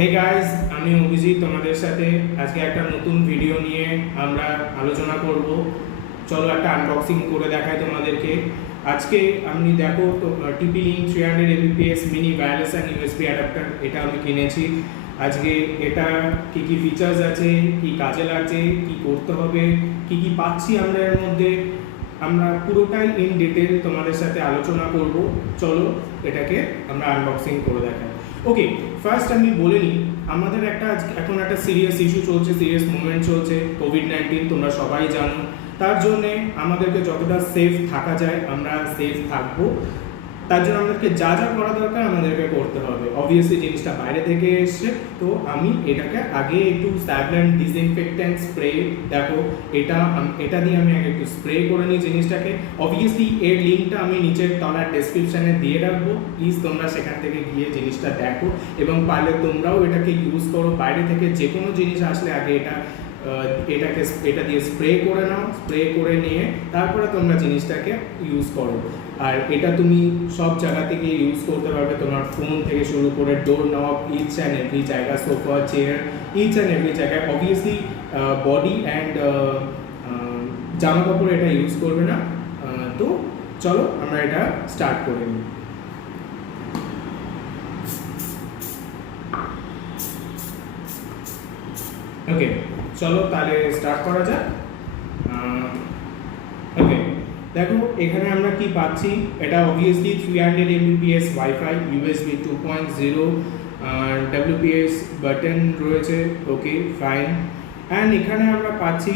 Hey guys, আমি অভিজিৎ তোমাদের সাথে আজকে একটা নতুন ভিডিও নিয়ে আমরা আলোচনা করব। চলো একটা আনবক্সিং করে দেখাই তোমাদেরকে। আজকে আমি দেখো তো টিপি link 300 Mbps mini wireless and USB adapter এটা আমি কিনেছি। আজকে এটা কি কি ফিচার্স আছে, কি কাজে লাগছে, কি করতে হবে, কি কি পাচ্ছি আমরা এর মধ্যে, আমরা পুরোটাই ইন ডিটেল তোমাদের সাথে আলোচনা করব। চলো এটাকে আমরা আনবক্সিং করে দেখাই। ওকে, ফার্স্ট আমি বলে নিই, আমাদের এখন একটা সিরিয়াস ইস্যু চলছে, সিরিয়াস মুভমেন্ট চলছে, কোভিড-19 তোমরা সবাই জানো। তার জন্যে আমাদেরকে যতটা সেফ থাকা যায় আমরা সেফ থাকবো। তার জন্য আমাদেরকে যা যা করা দরকার আমাদেরকে করতে হবে। অবভিয়াসলি জিনিসটা বাইরে থেকে এসছে, তো আমি এটাকে আগে একটু স্যাভলন ডিসইনফেক্ট্যান্ট স্প্রে, দেখো এটা দিয়ে আমি আগে একটু স্প্রে করে নিই জিনিসটাকে। অবভিয়াসলি এর লিঙ্কটা আমি নিচের তলার ডেসক্রিপশানে দিয়ে রাখবো, প্লিজ তোমরা সেখান থেকে গিয়ে জিনিসটা দেখো এবং পারলে তোমরাও এটাকে ইউজ করো। বাইরে থেকে যে কোনো জিনিস আসলে আগে এটা দিয়ে স্প্রে করে নাও, স্প্রে করে নিয়ে তারপরে তোমরা জিনিসটাকে ইউজ করো। আর এটা তুমি সব জায়গা থেকে ইউজ করতে পারবে, তোমার ফোন থেকে শুরু করে door knob, each and every জায়গা, sofa, chair, each and every জায়গায়। অবভিয়াসলি বডি অ্যান্ড জামা কাপড় এটা ইউজ করবে না। তো চলো আমরা এটা স্টার্ট করে নিই। ওকে, চলো তাহলে স্টার্ট করা যাক। ওকে, দেখো এখানে আমরা কি পাচ্ছি। এটা obviously 300 Mbps wifi, USB 2.0, WPS button রয়েছে। ওকে, ফাইন। অ্যান্ড এখানে আমরা পাচ্ছি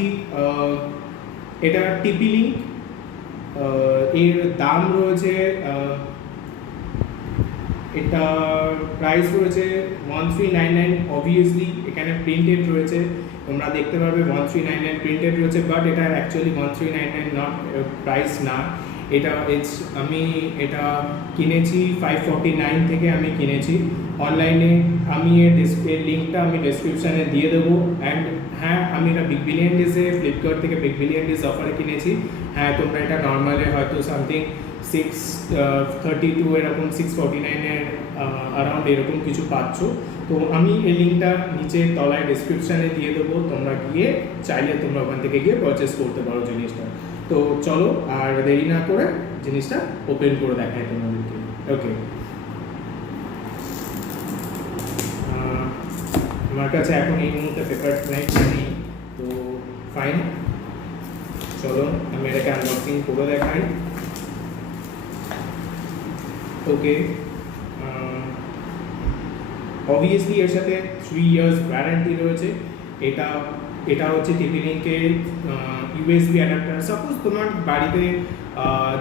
এটা টিপি লিঙ্ক, এর দাম রয়েছে, এটা প্রাইস রয়েছে 1399। অবভিয়াসলি এখানে প্রিন্টেড রয়েছে, তোমরা দেখতে পারবে 1399 প্রিন্টেড রয়েছে, বাট এটা অ্যাকচুয়ালি 1399 নট, প্রাইস না এটা। আমি এটা কিনেছি 549 থেকে আমি কিনেছি অনলাইনে। আমি এর লিঙ্কটা আমি ডেসক্রিপশানে দিয়ে দেবো। অ্যান্ড হ্যাঁ, আমি এটা বিগ বিলিয়ন ডেজে ফ্লিপকার্ট থেকে বিগ বিলিয়ন ডেজ অফারে কিনেছি। হ্যাঁ, তোমরা এটা নর্মালে হয়তো সামথিং 632 এরকম 649-এর অ্যারাউন্ড এরকম কিছু পাচ্ছ। তো আমি এই লিঙ্কটা নিচে তলায় ডেসক্রিপশানে দিয়ে দেবো, তোমরা গিয়ে চাইলে তোমরা ওখান থেকে গিয়ে পারচেস করতে পারো জিনিসটা। তো চলো আর দেরি না করে জিনিসটা ওপেন করে দেখাই তোমাদেরকে। ওকে, আমার কাছে এখন এই মুহূর্তে পেপার নেই, তো ফাইন, চলো আমি এটাকে আনবক্সিং করে দেখাই। ওকে, অবভিয়াসলি এর সাথে 3 ইয়ার্স ওয়ারেন্টি রয়েছে। এটা হচ্ছে টিপি লিঙ্কের ইউএসবি অ্যাডাপ্টার। সাপোজ তোমার বাড়িতে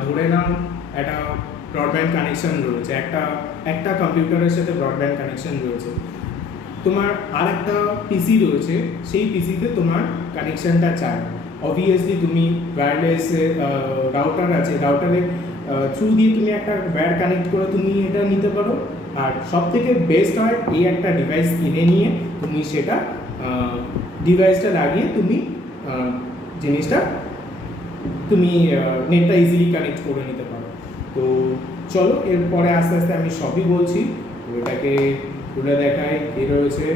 ধরে নাও একটা ব্রডব্যান্ড কানেকশন রয়েছে, একটা কম্পিউটারের সাথে ব্রডব্যান্ড কানেকশন রয়েছে, তোমার আর একটা পিসি রয়েছে, সেই পিসিতে তোমার কানেকশনটা চাই। অবভিয়াসলি তুমি ওয়্যারলেস রাউটার আছে, রাউটারের থ্রু দিয়ে তুমি একটা ওয়্যার কানেক্ট করে তুমি এটা নিতে পারো। আর সব থেকে বেস্ট হয় এই একটা ডিভাইস কিনে নিয়ে তুমি সেটা ডিভাইসটা লাগিয়ে তুমি জিনিসটা তুমি নেটটা ইজিলি কানেক্ট করে নিতে পারো। তো চলো এরপরে আস্তে আস্তে আমি সবই বলছি। তো এটাকে খুলে দেখাই কি রয়েছে।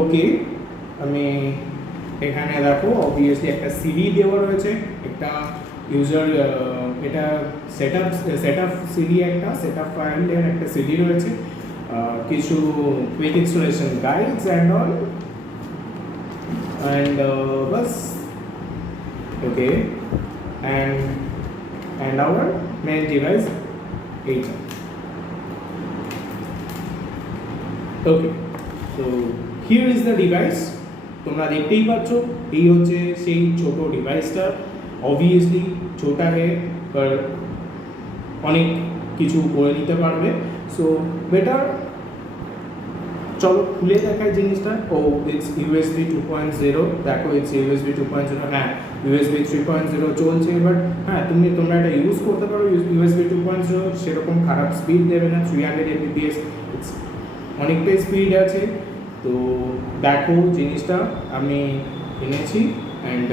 ওকে, আমি এখানে দেখো অবভিয়াসলি একটা সিডি দেওয়া রয়েছে, একটা ইউজার, এটা সেটআপ সিডি, একটা সেটআপ ফাইলের একটা সিডি রয়েছে, কিছু quick installation guides and all, and বাস। Okay, and our main device এইটা। ওকে, তো হিয়ার ইজ দ্য ডিভাইস। তোমরা দেখতেই পাচ্ছ এই হচ্ছে সেই ছোটো ডিভাইসটা। অবভিয়াসলি ছোটা হে पर অনেক কিছু করে নিতে পারবে। সো বেটার চলো খুলে দেখাই জিনিসটা। ও ইটস ইউএসবি 2.0, দেখো ইটস ইউএসবি 2.0। হ্যাঁ, ইউএসবি 3.0 চলছে, বাট হ্যাঁ তোমরা এটা ইউজ করতে পারো। ইউএসবি 2.0 সেরকম খারাপ স্পিড দেবে না, 300 Mbps ইটস অনেকটাই স্পিড আছে। তো দেখো জিনিসটা আমি এনেছি। অ্যান্ড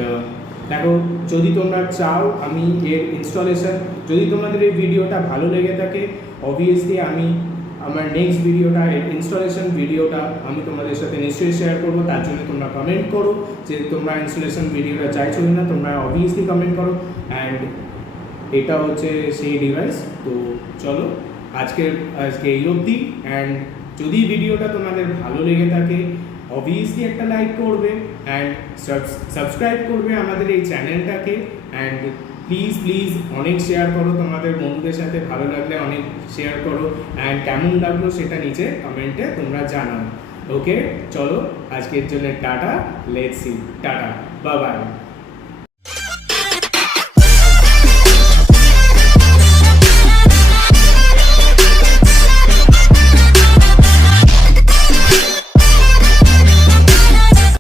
দেখো, যদি তোমরা চাও আমি এর ইনস্টলেশন, যদি তোমাদের এই ভিডিওটা ভালো লেগে থাকে অবভিয়াসলি আমি আমার নেক্সট ভিডিওটা ইনস্টলেশন ভিডিওটা আমি তোমাদের সাথে নিশ্চয়ই শেয়ার করবো। তার জন্য তোমরা কমেন্ট করো যে তোমরা ইনস্টলেশন ভিডিওটা চাইছো কি না, তোমরা অবভিয়াসলি কমেন্ট করো। অ্যান্ড এটা হচ্ছে সেই ডিভাইস। তো চলো আজকে এই অবধি। অ্যান্ড যদি ভিডিওটা তোমাদের ভালো লেগে থাকে অবভিয়াসলি একটা লাইক করবে অ্যান্ড সাবস্ক্রাইব করবে আমাদের এই চ্যানেলটাকে। অ্যান্ড প্লিজ অনেক শেয়ার করো তোমাদের বন্ধুদের সাথে, ভালো লাগলে অনেক শেয়ার করো। অ্যান্ড কেমন লাগলো সেটা নিচে কমেন্টে তোমরা জানাও। ওকে, চলো আজকের জন্য tata, let's see, tata, bye bye.